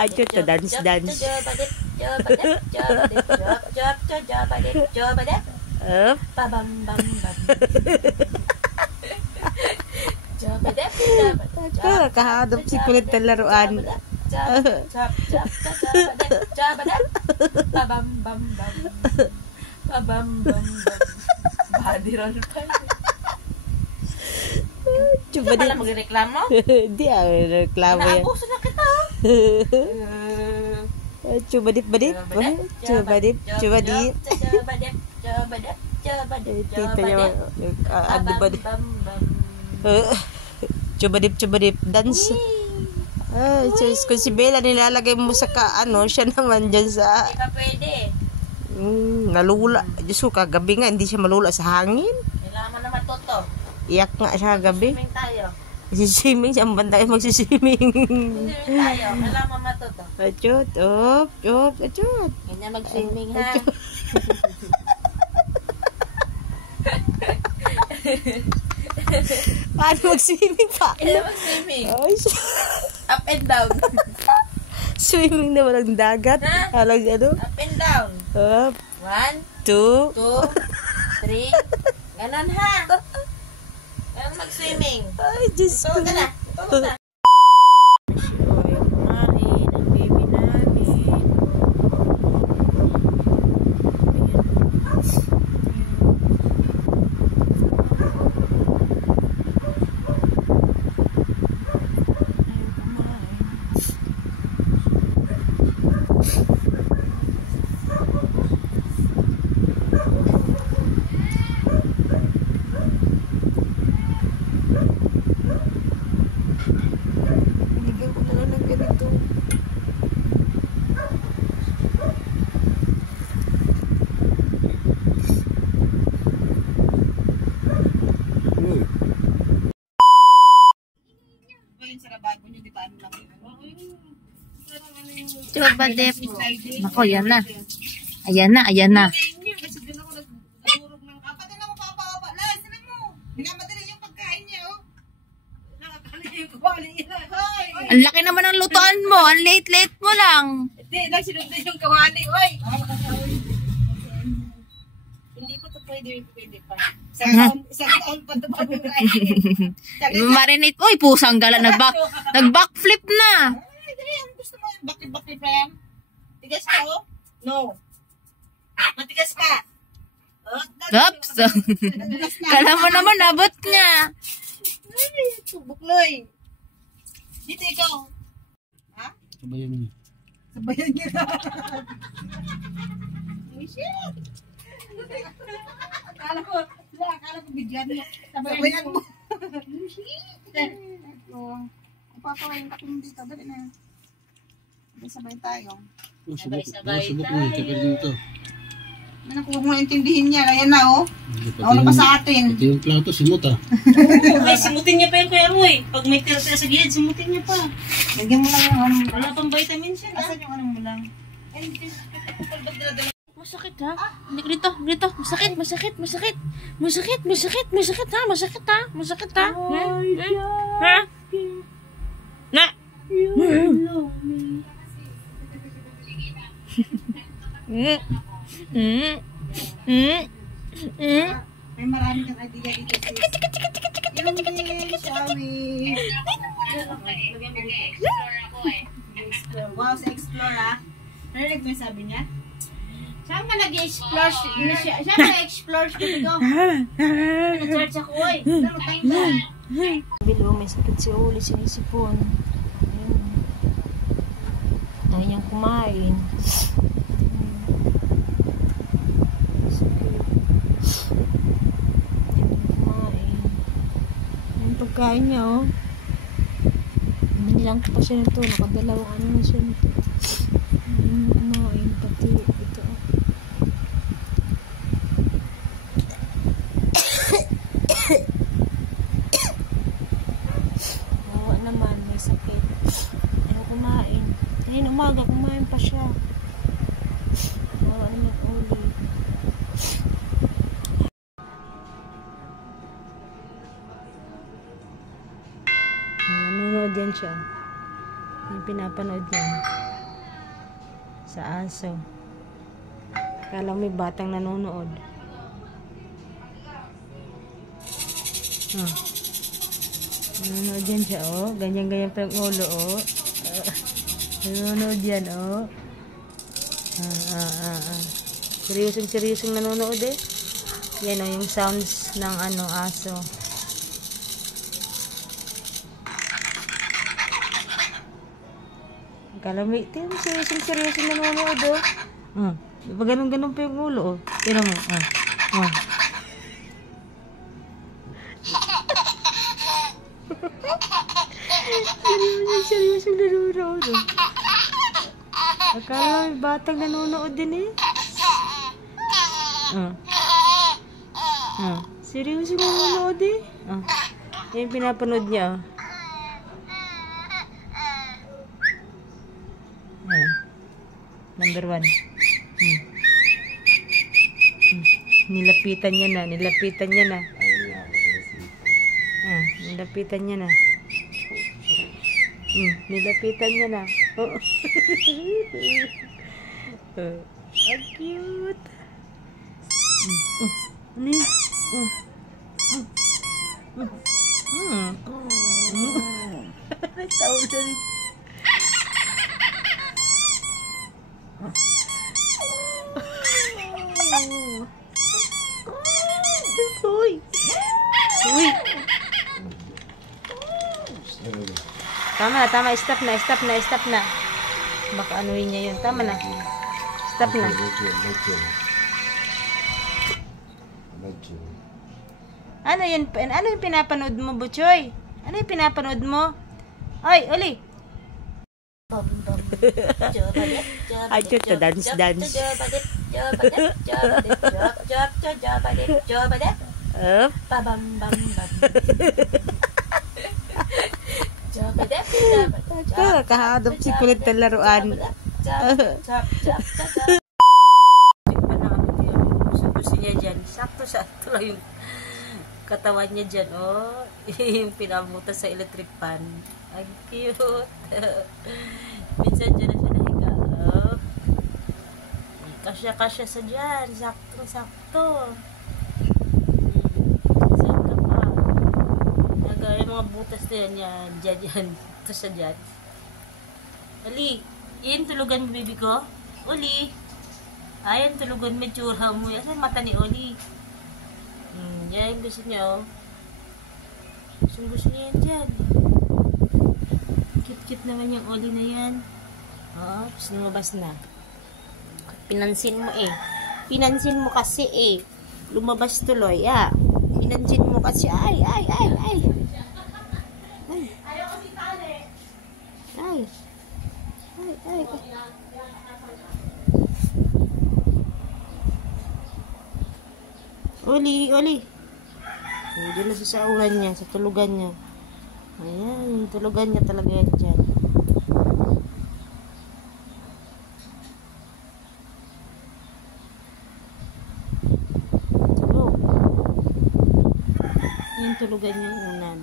Ayo to dance. Kahadap si kulit na laruan. Badiran pa. Coba pala magreklamo? Dia reklamo ya. Naabuso na kita. Coba dip. Coba dip dance. Kung si Bella nilalagay mo sa siya naman dyan sa... Hindi pa pwede. Nalula. Diyos ko, kagabi nga, hindi siya malula sa hangin. Kailangan na matuto. Iyak nga siya kagabi. Swimming tayo. Swimming siya, bantay magsiswimming. Swimming tayo. Kailangan matuto. Achot. Ganyan mag-swimming ha. Paano mag-swimming pa? Ganyan mag-swimming. Up and down. Swimming na walang dagat. Halang ano? Up and down. Up. 1, 2, 3. Ganon ha. Ganon mag-swimming. Ay, Diyos ko. Tulog na. Kumain ang baby namin. Binigyan ko na lang ng ganito. Coba deh. Nako, yan na. Ayan na. Ang laki naman ng lutoan mo. Ang late mo lang. Hindi, nagsinunod yung kawali. Oy! Hindi pa ito pwede pa. Isang taon pa ito Marinate. Uy, pusang gala. Nag-backflip na. Gusto mo yung bakit pa yan? Tigas ka oh? No. Matigas ka. Oops. Kala mo naman, nabot niya. Ay, bukloy. Dito ikaw. Ha? Sabayan niyo. Sabayan niyo. Oh, shit. Akala ko bigyan mo. Sabayan mo. Oh, shit. Papawain ka kung dito. Dali na. Sabay tayo. Subok mo eh. Kapag dito. Huwag mo intindihin niya. Kaya na oh. Nauna pa sa atin. Pati yung plato, simut ah. Ay, simutin niya pa yung kuya mo eh. Pag may tira sa gilid, simutin niya pa. Lagyan mo lang yung ano mo. Wala pang vitamins yan. Asan yung ano mo lang? Masakit ha? Dito. Masakit ha? Masakit ha? Ha? Na? May marami kang idea dito sis. Wow, sa explore ah. Narinig mo yung sabi niya? Saan ka nag-explore? Saan ka nag-explore dito? Nag-search ako oy. Ano tayo ba? Bilo, may sakit si Uli, sinisipon. Ayang kumain. Yung pagkain niya, oh. Manilang pa siya nito. Nakadalawang ano na siya nito. Yung kumain, pati ito. Oo naman, may sakit. Ano kumain? Ngayon umaga, kumain pa siya. Oo naman, Uli. Nanonood yan siya. Yung pinapanood niya. Sa aso. Kala may batang nanonood. Nanonood yan siya, oh. Ganyan-ganyan pa yung ulo, oh. Nanonood yan, oh. Seryosong nanonood eh. Yan, oh, yung sounds ng aso. Kala may, seryosong nanonood, oh. Diba ganun-ganun pa yung ulo, oh. Tira mo, Seryosong nanonood, oh. Akala may batang nanonood din, eh. Seryosong nanonood, eh. Yan pinapanood niya, oh. Number 1. Nilapitan niya na. Nilapitan niya na. Nilapitan niya na. Oh. Ang cute. Ano yun? Tawag siya rin. Uy. Tama. Stop na. Baka anuhin niya yun. Tama na. Stop na. Ano yun? Ano yung pinapanood mo, Butchoy? Ano yung pinapanood mo? Ay, uli. Ay, chuto, dance. Up. Kahadap si kulit na laruan. Gusto niya dyan. Sakto lang yung katawan niya dyan. Oh, yung pinamuta sa electric pan. Ang cute. Minsan dyan na siya nahiga. Oh. Kasya sa dyan. Sakto. Saan ka pa? Yung mga butas na yan. Dyan. Ito sa dyan. Ali, yan tulugan mo, baby ko. Uli. Ayan, tulugan mo, tsura mo. Asan mata ni Oli? Yan, gusto niya, oh. Gusto niya yan dyan. Cute naman yung Oli na yan. Oo, gusto lumabas na. Pinansin mo eh. Pinansin mo kasi eh. Lumabas tuloy, ah. Pinansin mo kasi. Ay. Oli. Hindi na sa saulan niya, sa tulugan niya. Ayan, yung tulugan niya talaga yan dyan. Tulog. Yung tulugan niya yung unan.